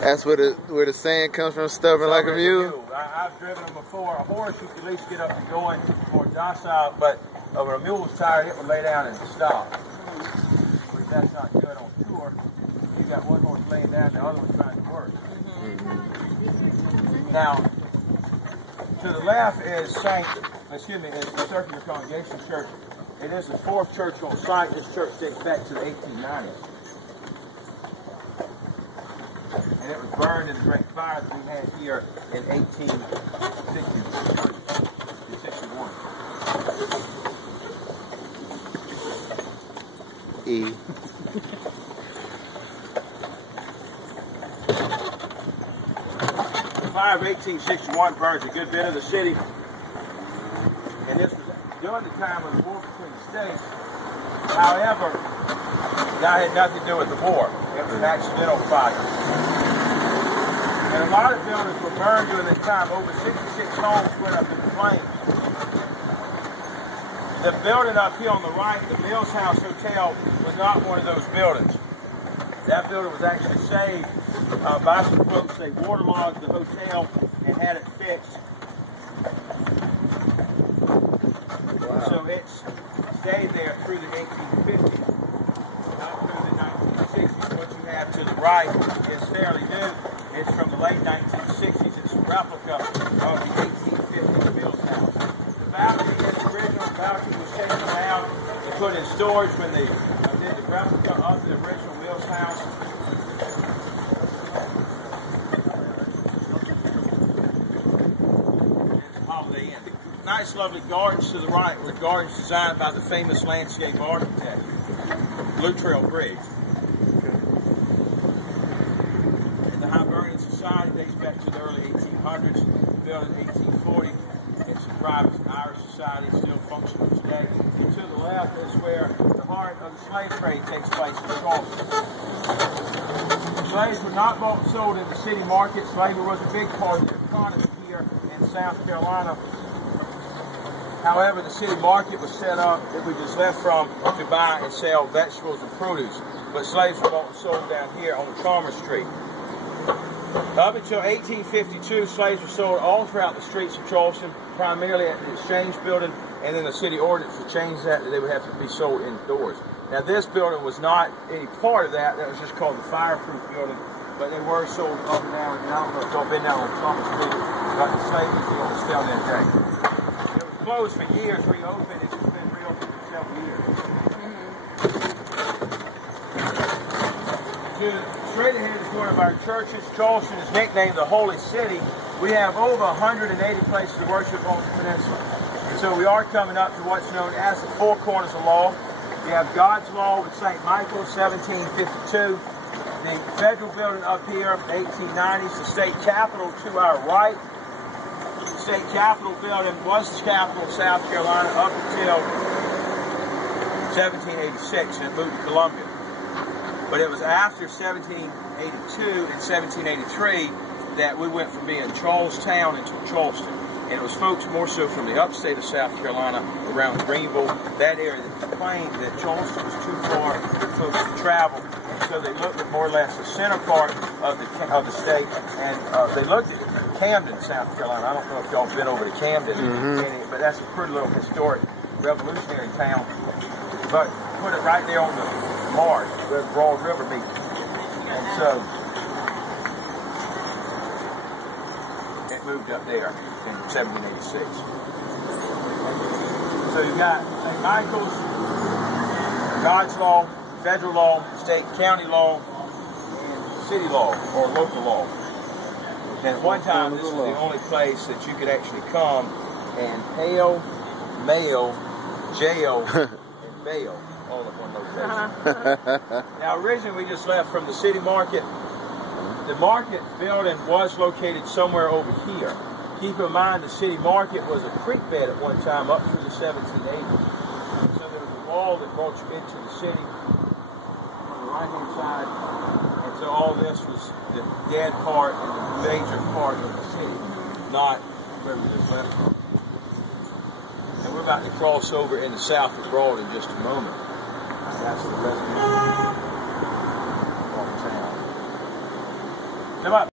That's where the saying comes from, stubborn like a mule? I've driven them before. A horse, you can at least get up and going, more docile, but when a mule was tired, it would lay down and stop. But that's not good on tour. You got one horse laying down, the other one trying to work. Now, to the left is the Circular Congregation Church. It is the fourth church on site. This church dates back to the 1890s. And it was burned in the great fire that we had here in 1861. E. The fire of 1861 burns a good bit of the city. And this was during the time of the war between the states. However, that had nothing to do with the war. It was an accidental fire. And a lot of buildings were burned during this time. Over 66 homes went up in flames. The building up here on the right, the Mills House Hotel, was not one of those buildings. That building was actually saved by some folks. They waterlogged the hotel and had it fixed. Wow. So it's stayed there through the 1850s, not through the 1960s. What you have to the right is fairly new. It's from the late 1960s. It's a replica of the 1850s Mills House. The balcony is the original. The balcony was taken out and put in storage when they did the replica of the original Mills House. It's Holiday Inn. Nice, lovely gardens to the right were gardens designed by the famous landscape architect, Luttrell Briggs. Hibernian Society dates back to the early 1800s, built in 1840. It's a private Irish society, still functional today. And to the left is where the heart of the slave trade takes place in Charleston. Slaves were not bought and sold in the city market. Slavery was a big part of the economy here in South Carolina. However, the city market was set up that we just left from to buy and sell vegetables and produce. But slaves were bought and sold down here on Chalmers Street. Up until 1852, slaves were sold all throughout the streets of Charleston, primarily at the Exchange Building, and then the city ordinance to change that they would have to be sold indoors. Now, this building was not any part of that. That was just called the Fireproof Building, but they were sold up and down, and I don't know if y'all been down on Chalmers Street, but the slave museum was still there today. It was closed for years, reopened. It's been reopened for several years. Straight ahead is one of our churches. Charleston is nicknamed the Holy City. We have over 180 places to worship on the peninsula. And so we are coming up to what's known as the Four Corners of Law. We have God's Law with St. Michael, 1752. The federal building up here, 1890s. The state capitol to our right. The state capitol building was the capital of South Carolina up until 1786, and it moved to Columbia. But it was after 1782 and 1783 that we went from being Charlestown into Charleston. And it was folks more so from the upstate of South Carolina, around Greenville, that area that complained that Charleston was too far for folks to travel. And so they looked at more or less the center part of the state, and they looked at Camden, South Carolina. I don't know if y'all have been over to Camden, but that's a pretty little historic revolutionary town. But put it right there on the marsh where the Broad River meets. And so it moved up there in 1786. So you've got St. Michael's, God's law, federal law, state and county law, and city law or local law. And at one time this was the only place that you could actually come and hail, mail, jail, and bail all at one location. Now originally we just left from the city market. The market building was located somewhere over here. Keep in mind the city market was a creek bed at one time up through the 1780s. So there was a wall that brought you into the city on the right hand side. And so all this was the dead part and the major part of the city, not where we just left from. And we're about to cross over into South of Broad in just a moment. That's the rest of the town. Come on.